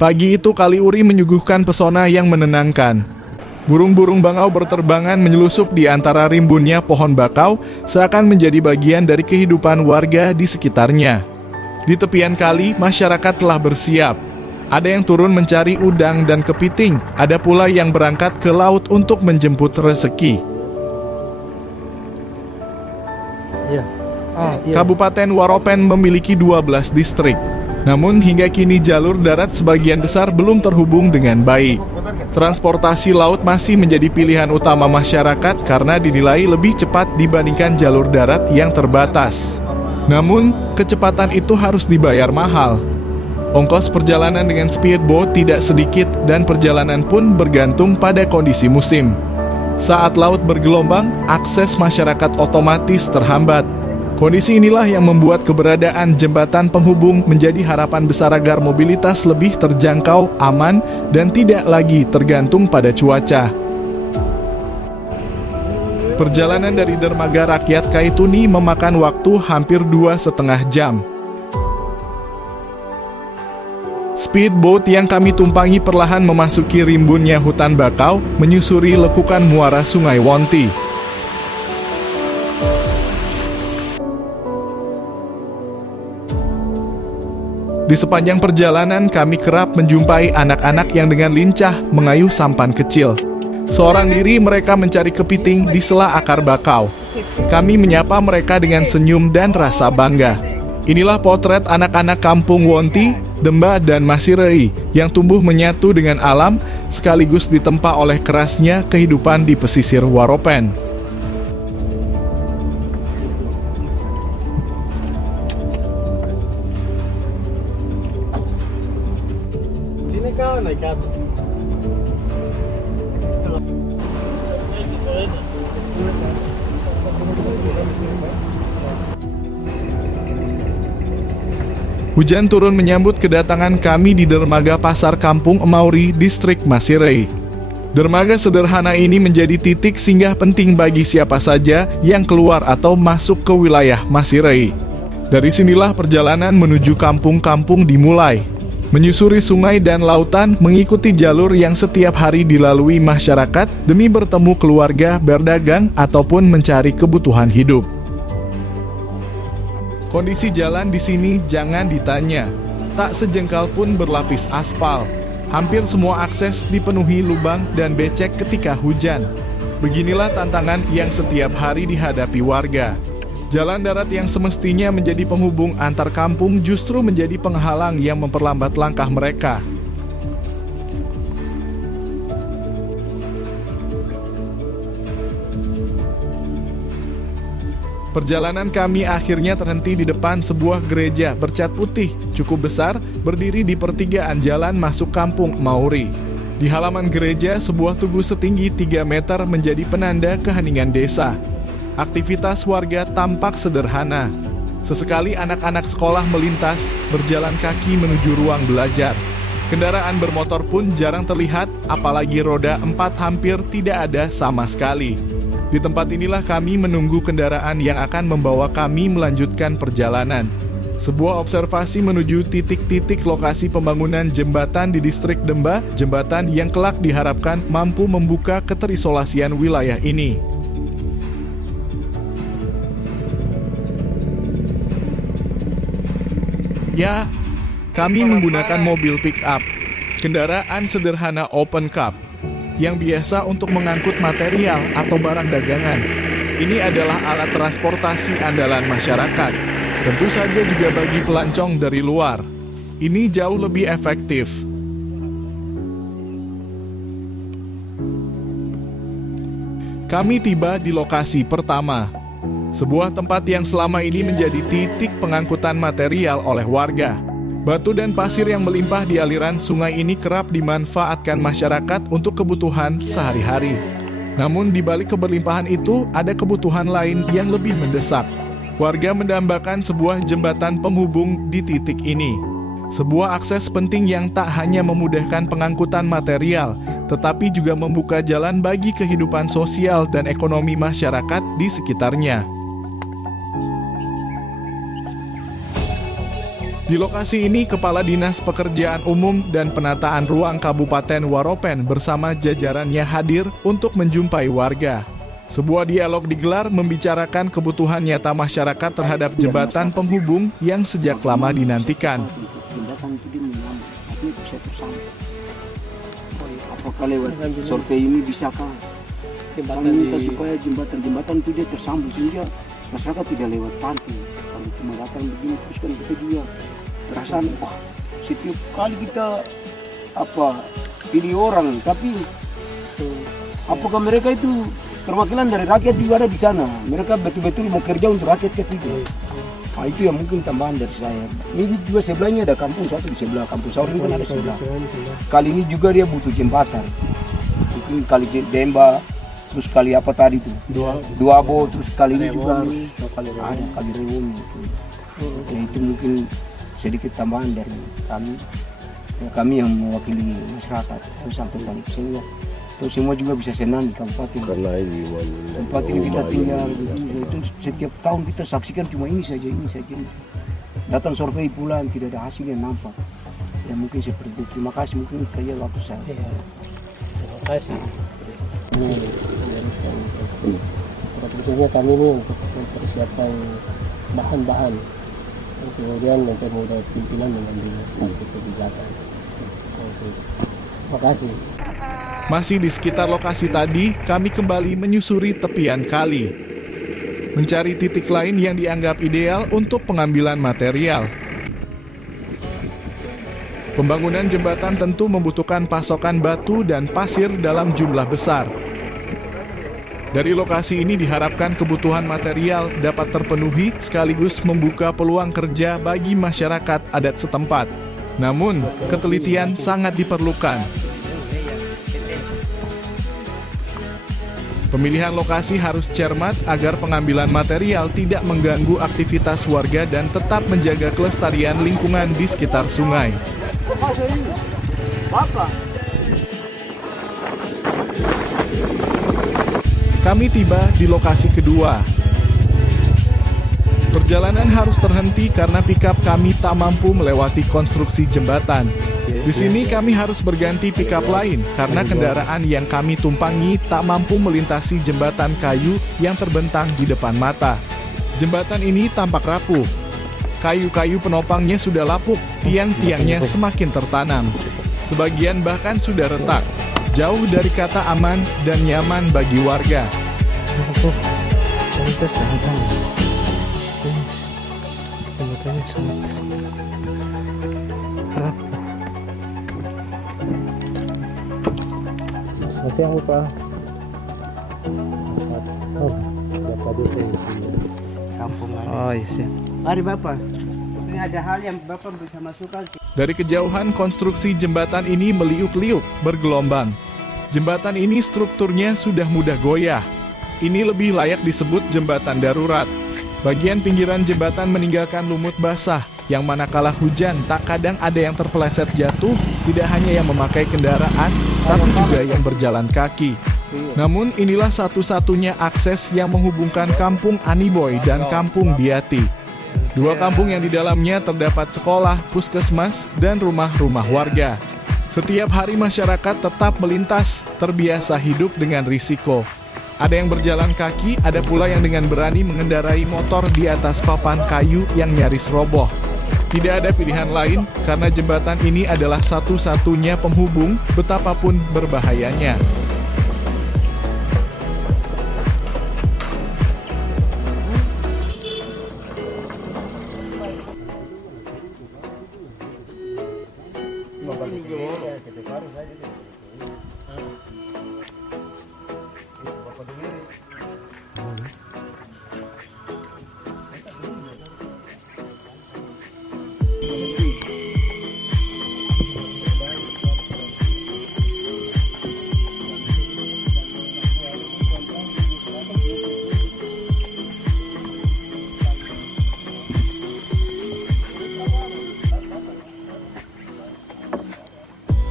Pagi itu Kaliuri menyuguhkan pesona yang menenangkan. Burung-burung bangau berterbangan menyelusup di antara rimbunnya pohon bakau, seakan menjadi bagian dari kehidupan warga di sekitarnya. Di tepian kali, masyarakat telah bersiap. Ada yang turun mencari udang dan kepiting, ada pula yang berangkat ke laut untuk menjemput rezeki. Kabupaten Waropen memiliki 12 distrik. Namun hingga kini jalur darat sebagian besar belum terhubung dengan baik. Transportasi laut masih menjadi pilihan utama masyarakat karena dinilai lebih cepat dibandingkan jalur darat yang terbatas. Namun, kecepatan itu harus dibayar mahal. Ongkos perjalanan dengan speedboat tidak sedikit dan perjalanan pun bergantung pada kondisi musim. Saat laut bergelombang, akses masyarakat otomatis terhambat. Kondisi inilah yang membuat keberadaan jembatan penghubung menjadi harapan besar agar mobilitas lebih terjangkau, aman, dan tidak lagi tergantung pada cuaca. Perjalanan dari dermaga rakyat Kaituni memakan waktu hampir 2,5 jam. Speedboat yang kami tumpangi perlahan memasuki rimbunnya hutan bakau, menyusuri lekukan muara Sungai Wonti. Di sepanjang perjalanan, kami kerap menjumpai anak-anak yang dengan lincah mengayuh sampan kecil. Seorang diri mereka mencari kepiting di sela akar bakau. Kami menyapa mereka dengan senyum dan rasa bangga. Inilah potret anak-anak kampung Wonti, Demba, dan Masirei yang tumbuh menyatu dengan alam sekaligus ditempa oleh kerasnya kehidupan di pesisir Waropen. Hujan turun menyambut kedatangan kami di dermaga Pasar Kampung Emauri, distrik Masirei. Dermaga sederhana ini menjadi titik singgah penting bagi siapa saja yang keluar atau masuk ke wilayah Masirei. Dari sinilah perjalanan menuju kampung-kampung dimulai. Menyusuri sungai dan lautan, mengikuti jalur yang setiap hari dilalui masyarakat demi bertemu keluarga, berdagang, ataupun mencari kebutuhan hidup. Kondisi jalan di sini jangan ditanya, tak sejengkal pun berlapis aspal. Hampir semua akses dipenuhi lubang dan becek ketika hujan. Beginilah tantangan yang setiap hari dihadapi warga. Jalan darat yang semestinya menjadi penghubung antar kampung justru menjadi penghalang yang memperlambat langkah mereka. Perjalanan kami akhirnya terhenti di depan sebuah gereja bercat putih, cukup besar, berdiri di pertigaan jalan masuk kampung Mauri. Di halaman gereja, sebuah tugu setinggi 3 meter menjadi penanda keheningan desa. Aktivitas warga tampak sederhana. Sesekali anak-anak sekolah melintas, berjalan kaki menuju ruang belajar. Kendaraan bermotor pun jarang terlihat, apalagi roda 4 hampir tidak ada sama sekali. Di tempat inilah kami menunggu kendaraan yang akan membawa kami melanjutkan perjalanan. Sebuah observasi menuju titik-titik lokasi pembangunan jembatan di distrik Demba, jembatan yang kelak diharapkan mampu membuka keterisolasian wilayah ini. Ya, kami menggunakan mobil pick-up, kendaraan sederhana open cab, yang biasa untuk mengangkut material atau barang dagangan. Ini adalah alat transportasi andalan masyarakat, tentu saja juga bagi pelancong dari luar. Ini jauh lebih efektif. Kami tiba di lokasi pertama, sebuah tempat yang selama ini menjadi titik pengangkutan material oleh warga. Batu dan pasir yang melimpah di aliran sungai ini kerap dimanfaatkan masyarakat untuk kebutuhan sehari-hari. Namun di balik keberlimpahan itu ada kebutuhan lain yang lebih mendesak. Warga mendambakan sebuah jembatan penghubung di titik ini. Sebuah akses penting yang tak hanya memudahkan pengangkutan material, tetapi juga membuka jalan bagi kehidupan sosial dan ekonomi masyarakat di sekitarnya. Di lokasi ini, Kepala Dinas Pekerjaan Umum dan Penataan Ruang Kabupaten Waropen bersama jajarannya hadir untuk menjumpai warga. Sebuah dialog digelar membicarakan kebutuhan nyata masyarakat terhadap jembatan penghubung yang sejak lama dinantikan. Jembatan itu dia menyambung, tapi bisa tersambung. Apakah lewat survei ini bisakah? Kami minta supaya jembatan itu dia tersambung sehingga masyarakat tidak lewat pantai. Kalau cuma datang begini terus kan kita juga perasaan, wah setiap kali kita pilih orang, tapi apakah mereka itu perwakilan dari rakyat juga ada di sana? Mereka betul-betul mau kerja untuk rakyat ketiga. Nah, itu yang mungkin tambahan dari saya. Ini juga sebelahnya ada kampung satu di sebelah, kampung Saur ini kan ada sebelah. Kali ini juga dia butuh jembatan. Mungkin kali Demba, terus kali apa tadi tuh? Dua Abo, terus kali ini juga ada kali Rewon. Ya, itu mungkin sedikit tambahan dari kami. Ya, kami yang mewakili masyarakat harus sampaikan itu semua. Terus semua juga bisa senang di kabupaten. Karena ini tempat ini kita tinggal, itu setiap tahun kita saksikan cuma ini saja. Datang survei pula tidak ada hasil yang nampak. Ya mungkin seperti itu. Terima kasih, mungkin kayak waktu saya. Terima kasih. Tentunya kami ini untuk mempersiapkan bahan-bahan. Kemudian mempermudah pimpinan mengambil satu kebijakan. Terima kasih. Masih di sekitar lokasi tadi, kami kembali menyusuri tepian kali, mencari titik lain yang dianggap ideal untuk pengambilan material. Pembangunan jembatan tentu membutuhkan pasokan batu dan pasir dalam jumlah besar. Dari lokasi ini diharapkan kebutuhan material dapat terpenuhi sekaligus membuka peluang kerja bagi masyarakat adat setempat. Namun, ketelitian sangat diperlukan. Pemilihan lokasi harus cermat agar pengambilan material tidak mengganggu aktivitas warga dan tetap menjaga kelestarian lingkungan di sekitar sungai. Kami tiba di lokasi kedua. Perjalanan harus terhenti karena pikap kami tak mampu melewati konstruksi jembatan. Di sini kami harus berganti pikap lain karena kendaraan yang kami tumpangi tak mampu melintasi jembatan kayu yang terbentang di depan mata. Jembatan ini tampak rapuh. Kayu-kayu penopangnya sudah lapuk, tiang-tiangnya semakin tertanam. Sebagian bahkan sudah retak, jauh dari kata aman dan nyaman bagi warga. Jembatannya sangat rapuh. Masih aku Pak. Bapak desa di kampung lain. Oh iya. Mari Bapak. Ini ada hal yang Bapak bisa masukkan. Dari kejauhan konstruksi jembatan ini meliuk-liuk, bergelombang. Jembatan ini strukturnya sudah mudah goyah. Ini lebih layak disebut jembatan darurat. Bagian pinggiran jembatan meninggalkan lumut basah, yang manakala hujan tak kadang ada yang terpeleset jatuh, tidak hanya yang memakai kendaraan, tapi juga yang berjalan kaki. Namun inilah satu-satunya akses yang menghubungkan Kampung Aniboy dan Kampung Biati. Dua kampung yang di dalamnya terdapat sekolah, puskesmas, dan rumah-rumah warga. Setiap hari masyarakat tetap melintas, terbiasa hidup dengan risiko. Ada yang berjalan kaki, ada pula yang dengan berani mengendarai motor di atas papan kayu yang nyaris roboh. Tidak ada pilihan lain karena jembatan ini adalah satu-satunya penghubung betapapun berbahayanya.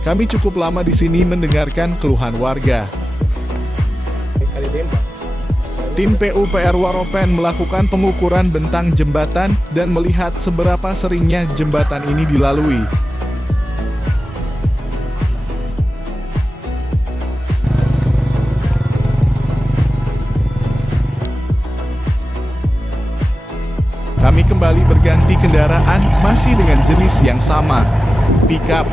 Kami cukup lama di sini mendengarkan keluhan warga. Tim PUPR Waropen melakukan pengukuran bentang jembatan dan melihat seberapa seringnya jembatan ini dilalui. Kami kembali berganti kendaraan masih dengan jenis yang sama, pickup.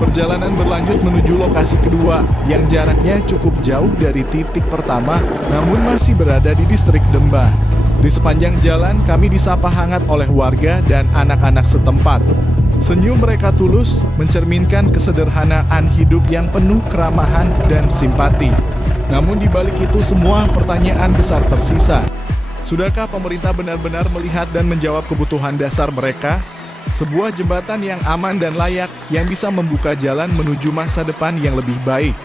Perjalanan berlanjut menuju lokasi kedua yang jaraknya cukup jauh dari titik pertama namun masih berada di distrik Demba. Di sepanjang jalan kami disapa hangat oleh warga dan anak-anak setempat. Senyum mereka tulus mencerminkan kesederhanaan hidup yang penuh keramahan dan simpati. Namun di balik itu semua pertanyaan besar tersisa. Sudahkah pemerintah benar-benar melihat dan menjawab kebutuhan dasar mereka? Sebuah jembatan yang aman dan layak yang bisa membuka jalan menuju masa depan yang lebih baik.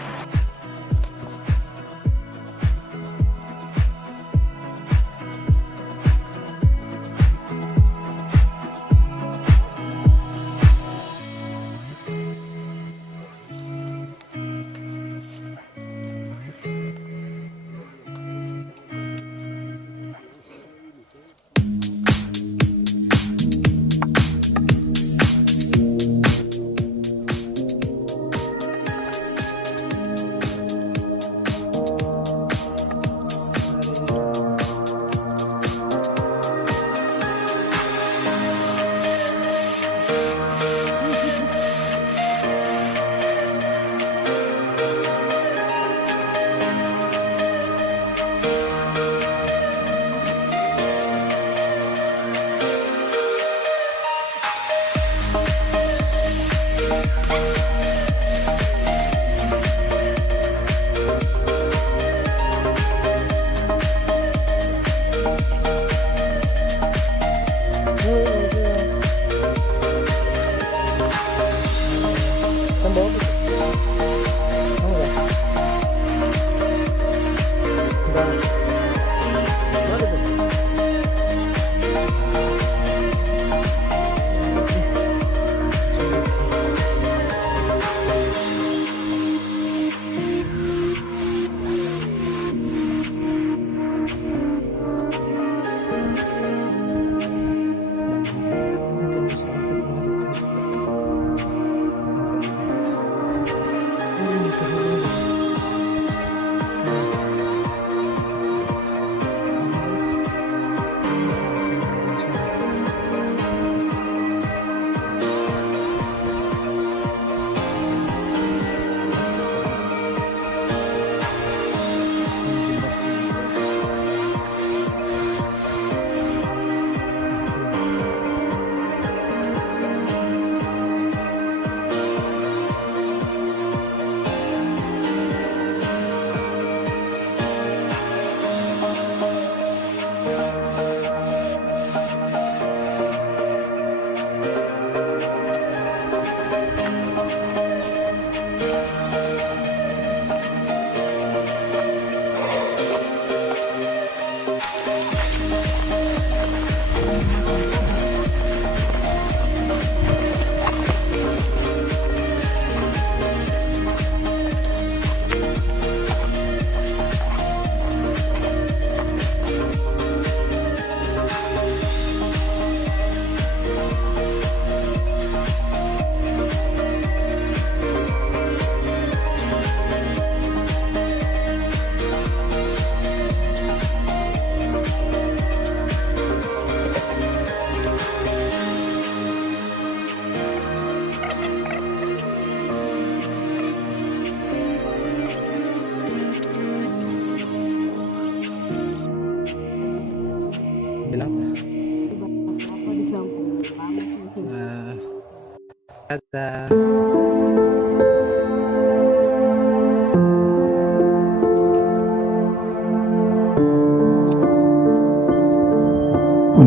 Ada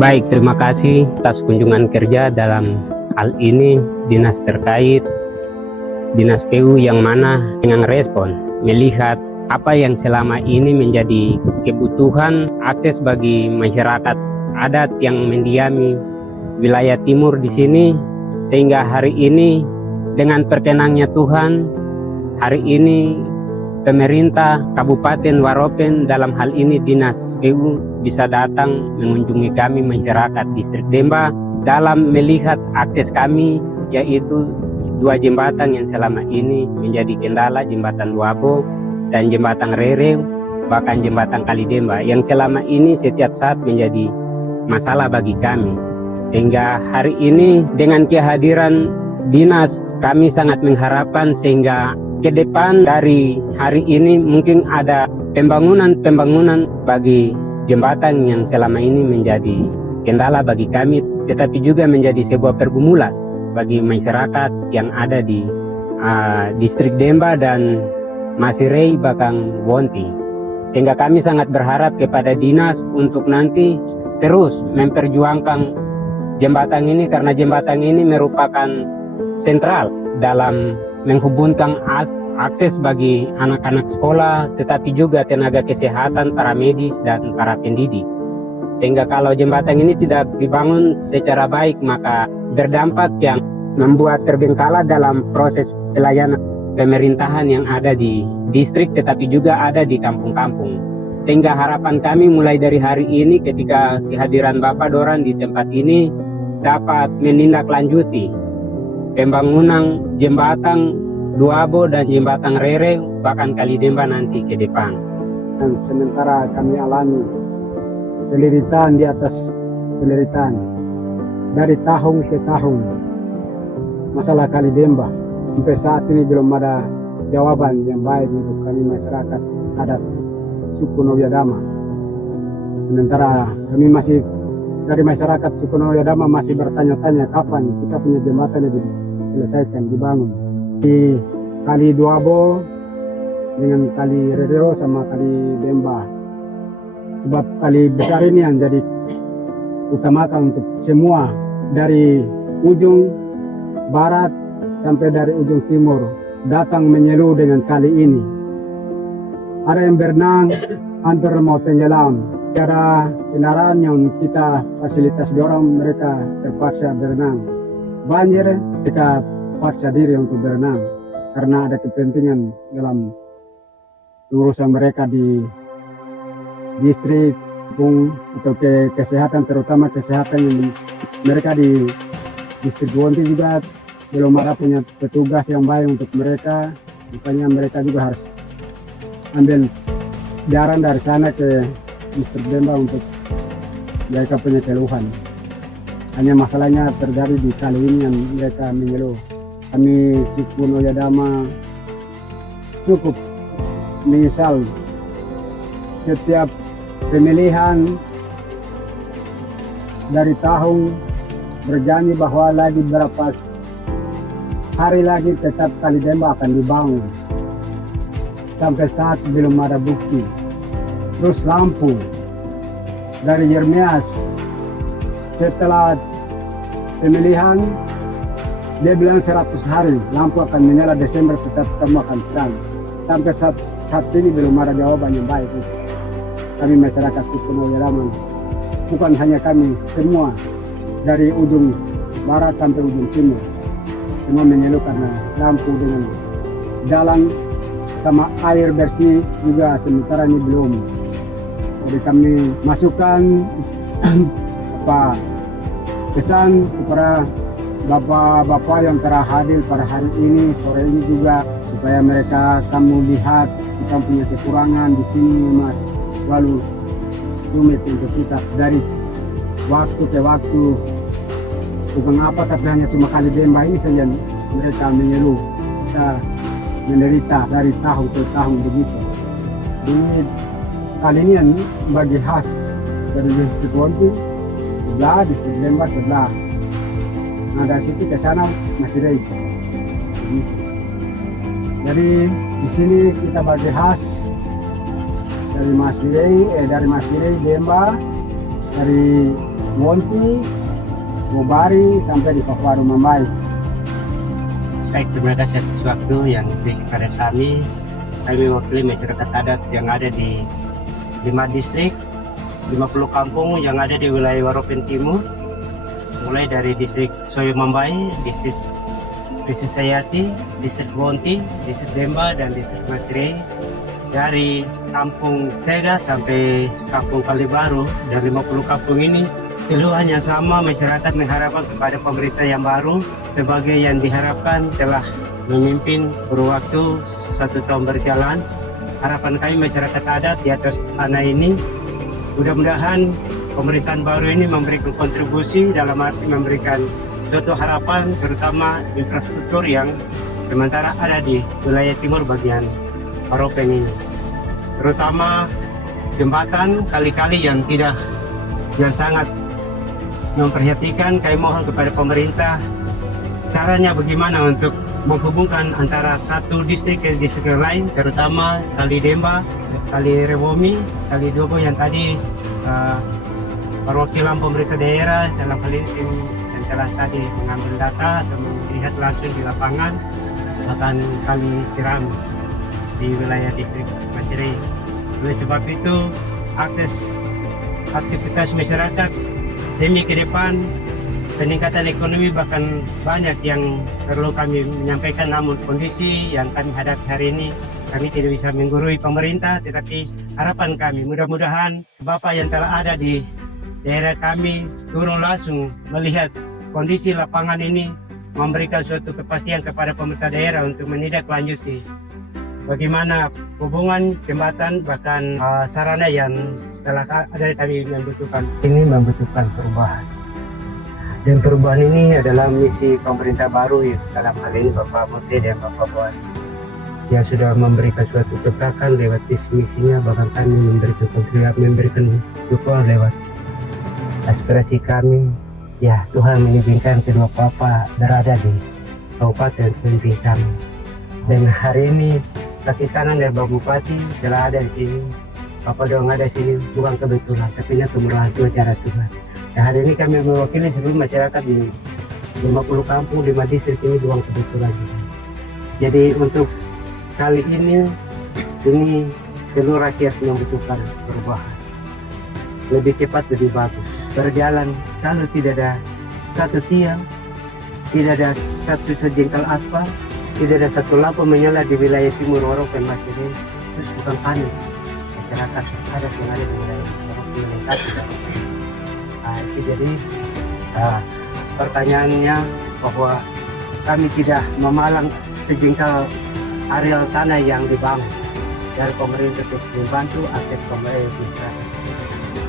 Baik, terima kasih atas kunjungan kerja dalam hal ini dinas terkait, dinas PU yang mana dengan respon melihat apa yang selama ini menjadi kebutuhan akses bagi masyarakat adat yang mendiami wilayah timur di sini, sehingga hari ini dengan perkenannya Tuhan, hari ini pemerintah Kabupaten Waropen, dalam hal ini Dinas PU, bisa datang mengunjungi kami masyarakat Distrik Demba dalam melihat akses kami, yaitu 2 jembatan yang selama ini menjadi kendala, jembatan Luabo dan jembatan Rereu, bahkan jembatan Kalidemba yang selama ini setiap saat menjadi masalah bagi kami. Sehingga hari ini dengan kehadiran dinas, kami sangat mengharapkan sehingga ke depan dari hari ini mungkin ada pembangunan bagi jembatan yang selama ini menjadi kendala bagi kami, tetapi juga menjadi sebuah pergumulan bagi masyarakat yang ada di Distrik Demba dan Masirei bahkan Wonti. Sehingga kami sangat berharap kepada dinas untuk nanti terus memperjuangkan jembatan ini, karena jembatan ini merupakan sentral dalam menghubungkan akses bagi anak-anak sekolah, tetapi juga tenaga kesehatan, para medis dan para pendidik. Sehingga kalau jembatan ini tidak dibangun secara baik, maka berdampak yang membuat terbengkalai dalam proses pelayanan pemerintahan yang ada di distrik, tetapi juga ada di kampung-kampung. Sehingga harapan kami mulai dari hari ini ketika kehadiran Bapak Doran di tempat ini dapat menindaklanjuti pembangunan jembatan Luabo dan jembatan Rere bahkan Kalidemba nanti ke depan. Dan sementara kami alami penderitaan di atas penderitaan dari tahun ke tahun masalah Kalidemba, sampai saat ini belum ada jawaban yang baik untuk kami masyarakat adat suku Noyadama. Sementara kami masih dari masyarakat suku Noyadama masih bertanya-tanya kapan kita punya jembatan yang diselesaikan, dibangun. Di Kali Duabo dengan Kali Rereo sama Kali Demba. Sebab kali besar ini yang jadi utamakan untuk semua dari ujung barat sampai dari ujung timur datang menyeluruh dengan kali ini. Ada yang berenang hampir mau tenggelam. Cara kendaraan yang kita fasilitas dorong, mereka terpaksa berenang. Banjir kita paksa diri untuk berenang karena ada kepentingan dalam urusan mereka di distrik atau kesehatan, terutama kesehatan yang mereka di distrik Wonti juga belum ada punya petugas yang baik untuk mereka. Makanya mereka juga harus ambil jalan dari sana ke distrik Demba untuk mereka punya keluhan. Hanya masalahnya terjadi di kali ini yang mereka mengeluh. Kami suku Noyadama cukup misal setiap pemilihan dari tahun berjanji bahwa lagi berapa hari lagi tetap Kalidemba akan dibangun. Sampai saat belum ada bukti. Terus lampu dari Yermias setelah pemilihan dia bilang 100 hari lampu akan menyala, Desember tetap kamu akan terang. Sampai saat ini belum ada jawaban yang baik. Kami masyarakat suku Noyadama, bukan hanya kami, semua dari ujung barat sampai ujung timur, semua mengeluh karena lampu dengan jalan sama air bersih juga sementara ini belum. Jadi kami masukkan pesan kepada bapak-bapak yang telah hadir pada hari ini, sore ini juga, supaya mereka kamu lihat kita punya kekurangan di sini, mas, lalu rumit untuk kita dari waktu ke waktu. Bukan apa, tapi hanya cuma Kalidemba ini saja mereka mengeluh, kita menderita dari tahun ke tahun begitu. Ini kali ini yang bagi khas dari distrik Wonti sebelah, distrik Demba sebelah. Nah dari situ ke sana Masirei. Jadi di sini kita bagi khas dari Masirei, Demba, dari Wonti, Mubari sampai di Pakuaru Mambai. Baik, terima kasih atas waktu yang diberikan kepada kami. Kami mewakili masyarakat adat yang ada di 5 distrik, 50 kampung yang ada di wilayah Waropen Timur, mulai dari distrik Soyo Mambai, distrik Sayati, distrik Wonti, distrik Demba, dan distrik Masirei. dari kampung Sega sampai kampung Kalibaru, dari 50 kampung ini keluhan yang sama, masyarakat mengharapkan kepada pemerintah yang baru sebagai yang diharapkan telah memimpin berwaktu 1 tahun berjalan. Harapan kami masyarakat adat di atas tanah ini, mudah-mudahan pemerintahan baru ini memberikan kontribusi dalam arti memberikan suatu harapan, terutama infrastruktur yang sementara ada di wilayah timur bagian Maropeng ini, terutama jembatan kali-kali yang sangat memperhatikan. Kami mohon kepada pemerintah, caranya bagaimana untuk menghubungkan antara satu distrik ke distrik yang lain, terutama Kali Demba, Kali Rebomi, Kali Dobo yang tadi perwakilan pemerintah daerah dalam hal ini yang telah tadi mengambil data atau melihat langsung di lapangan, bahkan Kali Siram di wilayah distrik Pasire. Oleh sebab itu, akses aktivitas masyarakat demi ke depan peningkatan ekonomi bahkan banyak yang perlu kami menyampaikan, namun kondisi yang kami hadapi hari ini kami tidak bisa menggurui pemerintah, tetapi harapan kami mudah-mudahan Bapak yang telah ada di daerah kami turun langsung melihat kondisi lapangan ini, memberikan suatu kepastian kepada pemerintah daerah untuk menindaklanjuti bagaimana hubungan jembatan bahkan sarana yang telah ada kami membutuhkan. Ini membutuhkan perubahan. Dan perubahan ini adalah misi pemerintah baru ya, dalam hal ini Bapak Menteri dan Bapak Bupati yang sudah memberikan suatu ketakan lewat visi misinya, bahkan kami memberikan dukungan lewat aspirasi kami. Ya, Tuhan mengizinkan kedua Bapak berada di Kabupaten pemimpin kami. Dan hari ini kaki kanan dari Bapak Bupati telah ada di sini. Bapak doang ada di sini bukan kebetulan, tapi ini kemurahan Tuhan, cara Tuhan. Dan hari ini kami mewakili seluruh masyarakat di 50 kampung, 5 distrik ini bukan kebetulan. Jadi untuk kali ini seluruh rakyat membutuhkan perubahan. Lebih cepat, lebih bagus. Berjalan kalau tidak ada satu tiang, tidak ada satu sejengkal aspal, tidak ada satu lampu menyala di wilayah timur Maropeng masih ini, terus bukan panik. Masyarakat ada yang ada di wilayah Maropeng meningkat. Jadi pertanyaannya bahwa kami tidak memalang sejengkal areal tanah yang dibangun dari pemerintah untuk membantu akses pemerintah.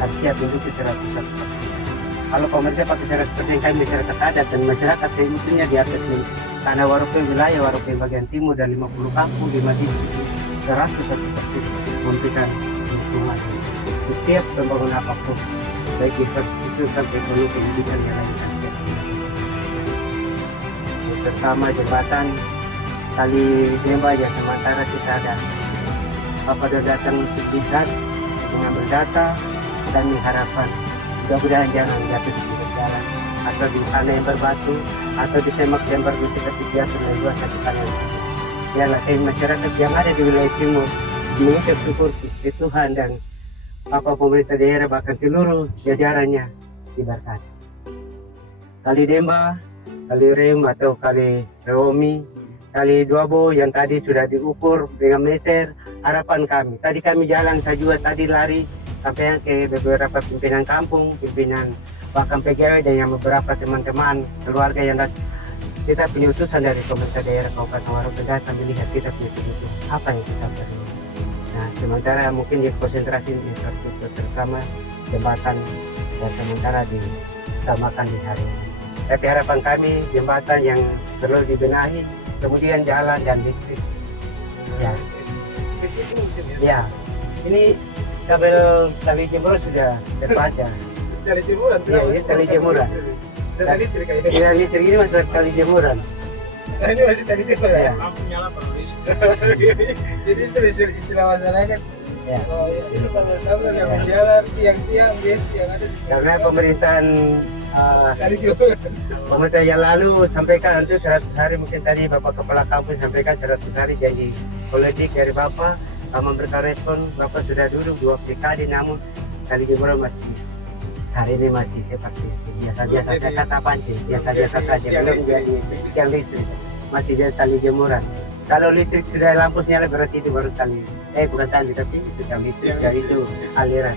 Kami siap untuk secara pusat. Kalau pemerintah pakai cara seperti yang kami masyarakat adat dan masyarakat seutuhnya di atas tanah Waropeng, wilayah Waropeng bagian timur dan 50 kampung, 5 distrik 100% memberikan dukungan setiap pembangunan apapun, baik infrastruktur sampai ekonomi pendidikan yang lainnya. Pertama jembatan Kali Demba yang sementara kita ada Bapak sudah datang untuk lihat, mengambil data dan mengharapkan mudah-mudahan jangan jatuh di jalan atau di tanah yang berbatu atau di semak yang berbatu seperti biasa dan luas satu tanah. Biarlah masyarakat yang ada di wilayah timur mengucap syukur ke Tuhan dan Bapak pemerintah daerah bahkan seluruh jajarannya diberkati. Kali Demba, Kali Rem atau Kali Rewomi, Kali Dobo yang tadi sudah diukur dengan meter, harapan kami. Tadi kami jalan, saya juga tadi lari sampai ke beberapa pimpinan kampung, pimpinan bahkan PGW dan yang beberapa teman-teman keluarga yang kita punya utusan dari pemerintah daerah Kabupaten Waropeng datang melihat kita punya kebutuhan apa yang kita perlu. Nah, sementara mungkin di konsentrasi infrastruktur terutama jembatan yang sementara disamakan di hari ini. Tapi harapan kami jembatan yang perlu dibenahi, kemudian jalan dan listrik. Ya, ya. Ini kabel tali jemuran sudah terpajang. Tali jemuran? Iya, ini tali jemuran. Tali listrik kayak Iya, listrik ini masih tali jemuran. Nah, ini masih tali jemuran ya? Lampu nyala terus. Jadi itu istilah masyarakat. Ya. Oh, ya, itu kabel yang menjalar, tiang-tiang, yang ada di Karena pemerintahan tali jemuran. pemerintah yang lalu sampaikan untuk 100 hari, mungkin tadi Bapak Kepala Kampung sampaikan 100 hari janji politik dari Bapak. Memberikan respon, Bapak sudah duduk 2 dekade, namun tali jemuran masih hari ini masih seperti biasa-biasa. Saya kata pancing, biasa-biasa saja, belum jadi yang listrik, masih jadi tali jemuran. Kalau listrik sudah lampu nyala berarti itu baru tali. Bukan tali tapi sudah listrik dari itu aliran.